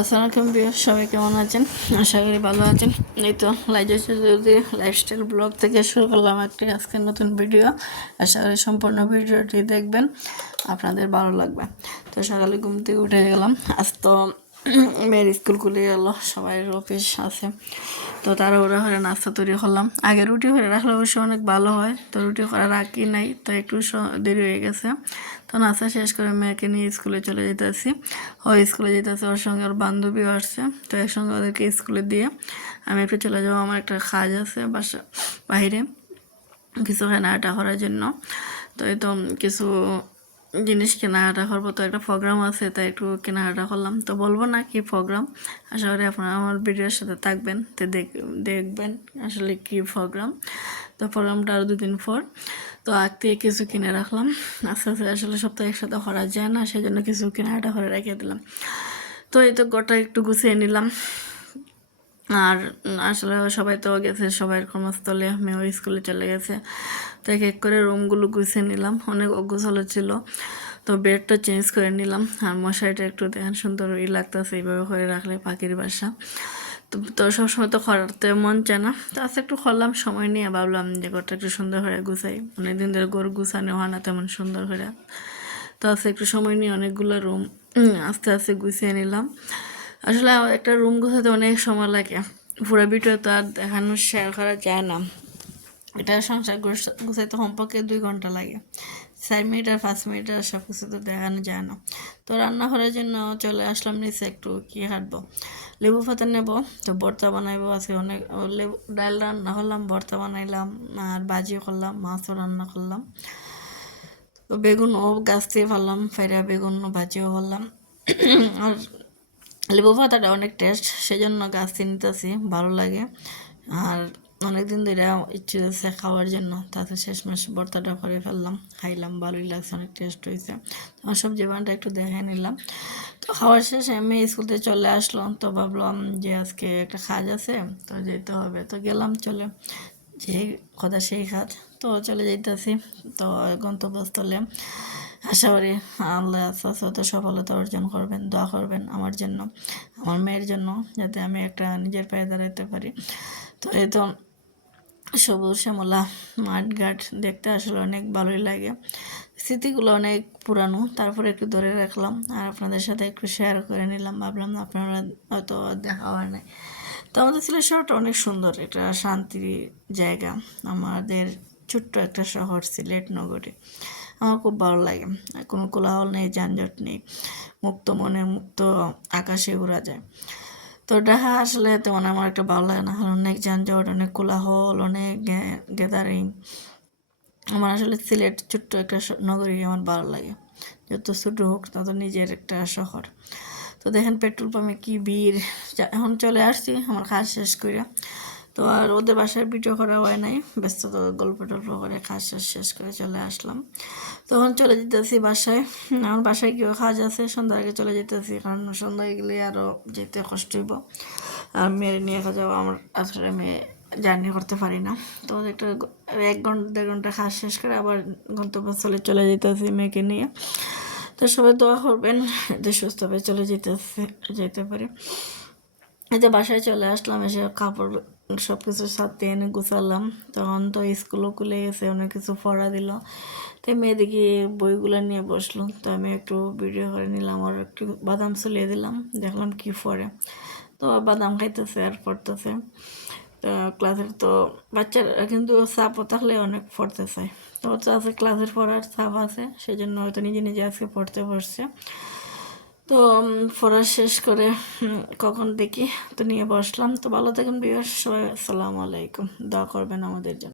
আসসালামু আলাইকুম বিয়ার, সবাই কেমন আছেন? আশা করি ভালো আছেন। এই তো যদি লাইফস্টাইল ব্লগ থেকে শুরু করলাম একটি আজকের নতুন ভিডিও। আশা করি সম্পূর্ণ ভিডিওটি দেখবেন, আপনাদের ভালো লাগবে। তো সকালে ঘুম থেকে উঠে গেলাম। আজ তো মেয়ের স্কুল খুলে গেল, সবাই অফিস আছে, তো তারা ওরা করে নাস্তা তৈরি করলাম। আগে রুটি করে রাখলে অবশ্য অনেক ভালো হয়, তো রুটি করা রাখি নাই, তো একটু দেরি হয়ে গেছে। তো নাস্তা শেষ করে মেয়েকে নিয়ে স্কুলে চলে যেতেছি। স্কুলে যেতেছে, ওর সঙ্গে ওর বান্ধবীও আসছে, তো একসঙ্গে ওদেরকে স্কুলে দিয়ে আমি একটু চলে যাবো। আমার একটা কাজ আছে বাহিরে কিছু কেনাকাটা করার জন্য। তো এই তো কিছু জিনিস কেনাকাটা করবো, তো একটা প্রোগ্রাম আছে, তাই একটু কেনাকাটা করলাম। তো বলবো না কি প্রোগ্রাম, আশা করি আপনারা আমার ভিডিওর সাথে থাকবেন, তো দেখবেন আসলে কি প্রোগ্রাম। তো প্রোগ্রামটা আরও 2 দিন পর, তো আগ থেকে কিছু কিনে রাখলাম। আস্তে আস্তে আসলে সপ্তাহে একসাথে করা যায় না, সেই জন্য কিছু কেনাকাটা করে রেখে দিলাম। তো এই তো গোটা একটু গুছিয়ে নিলাম। আর আসলে সবাই তো গেছে, সবাই কর্মস্থলে, মেয়েও স্কুলে চলে গেছে। তো এক এক করে রুমগুলো গুছিয়ে নিলাম, অনেক অগোছালো ছিল। তো বেডটা চেঞ্জ করে নিলাম, আর মশারিটা একটু দেখেন সুন্দর লাগতেছে, এইভাবে করে রাখলে পাখির বাসা। তো সবসময় তো করতে মন চায় না, তো আজকে একটু করলাম, সময় নিয়ে ভাবলাম যে ঘরটা একটু সুন্দর করে গুছাই। অনেকদিন ধরে ঘর গুছানো হয় না তেমন সুন্দর করে, তো আজকে একটু সময় নিয়ে অনেকগুলো রুম আস্তে আস্তে গুছিয়ে নিলাম। আসলে একটা রুম গুছাতে অনেক সময় লাগে, পুরো ভিডিও তো আর দেখানো শেয়ার করা যায় না। এটা সংসার গুছাইতে কমপক্ষে 2 ঘন্টা লাগে, 4 মিনিট আর 5 মিনিট আর সব কিছু তো দেখানো যায় না। তো রান্নাঘরের জন্য চলে আসলাম নিচে, একটু কী কাটবো, লেবু পাতা নেব, তো ভর্তা বানাইবো আজকে। অনেক লেবু ডাল রান্না করলাম, ভর্তা বানাইলাম, আর ভাজিও করলাম, মাছও রান্না করলাম। তো বেগুনও গাছ থেকে ফেললাম, ফেরা বেগুন ভাজিও করলাম। আর লেবু পাতাটা অনেক টেস্ট, সেজন্য গাছ নিতেছি, ভালো লাগে। আর অনেকদিন ধরে ইচ্ছে হচ্ছে খাওয়ার জন্য, তাতে শেষমেশ ভর্তাটা করে ফেললাম, খাইলাম, ভালোই লাগছে, অনেক টেস্ট হয়েছে। আমার সবজি বানাটা একটু দেখে নিলাম। তো খাওয়ার শেষে মেয়ে স্কুল থেকে চলে আসলো, তো ভাবলাম যে আজকে একটা কাজ আছে, তো যেতে হবে। তো গেলাম, চলে যেই কথা সেই কাজ, তো চলে যাইতেছি। তো গন্তব্যস্থলে আশা করি আল্লাহ আস্তে সফলতা অর্জন করবেন, দোয়া করবেন আমার জন্য, আমার মেয়ের জন্য, যাতে আমি একটা নিজের পায়ে দাঁড়াতে পারি। তো এই তো সবুজ শ্যামলা মাঠ ঘাট দেখতে আসলে অনেক ভালোই লাগে, স্মৃতিগুলো অনেক পুরানো, তারপরে একটু ধরে রাখলাম আর আপনাদের সাথে একটু শেয়ার করে নিলাম। ভাবলাম আপনারা হয়তো দেখা হয় নাই। তো আমাদের সিলেট শহরটা অনেক সুন্দর, এটা শান্তির জায়গা। আমাদের ছোট্ট একটা শহর সিলেট নগরী, আমার খুব ভালো লাগে। কোনো কোলাহল নেই, যানজট নেই, মুক্ত মনে মুক্ত আকাশে উড়া যায়। তো ঢাকা আসলে তেমন আমার একটা ভালো লাগে না, অনেক যানজট, অনেক কোলাহল, অনেক গ্যাদারিং। আমার আসলে সিলেট ছোট্ট একটা নগরী আমার ভালো লাগে, যত ছোটো হোক তত নিজের একটা শহর। তো দেখেন পেট্রোল পাম্পে কি ভিড়। এখন চলে আসছি আমার কাজ শেষ করে, তো আর ওদের বাসায় ভিডিও করা হয় নাই, ব্যস্ত তো গল্প টল্প করে কাজ শেষ করে চলে আসলাম। তখন চলে যেতেছি বাসায়। আমার বাসায় কেউ কাজ আছে, সন্ধ্যার আগে চলে যেতেছি, কারণ সন্ধ্যায় গেলে আরও যেতে কষ্ট হইব, আর মেয়ে নিয়ে যাবো। আমার আসলে মেয়ে জার্নি করতে পারি না, তো একটা 1-1.5 ঘন্টা কাজ শেষ করে আবার গন্তব্যস্থলে চলে যেতেছি মেয়েকে নিয়ে। তো সবাই দোয়া করবেন যে সুস্থভাবে চলে যেতে পারে। এতে বাসায় চলে আসলাম, এসে কাপড় সব কিছু সাথে এনে গুছালাম। তখন তো স্কুলও খুলে গেছে, অনেক কিছু পড়া দিল, তো মেয়ে দেখি বইগুলো নিয়ে বসলো, তো আমি একটু ভিডিও করে নিলাম, আর একটু বাদাম চলিয়ে দিলাম, দেখলাম কি পড়ে। তো বাদাম খাইতেছে আর পড়তেছে। তো ক্লাসের তো বাচ্চারা কিন্তু চাপও থাকলে অনেক পড়তে চায়, তো আছে ক্লাসের পড়ার চাপ আছে, সেই জন্য হয়তো নিজে নিজে আজকে পড়তে বসছে। তো পড়া শেষ করে কখন দেখি তো নিয়ে বসলাম। তো ভালো থাকেন বিয়ার সবাই, আসসালামু আলাইকুম, দোয়া করবেন আমাদের জন্য।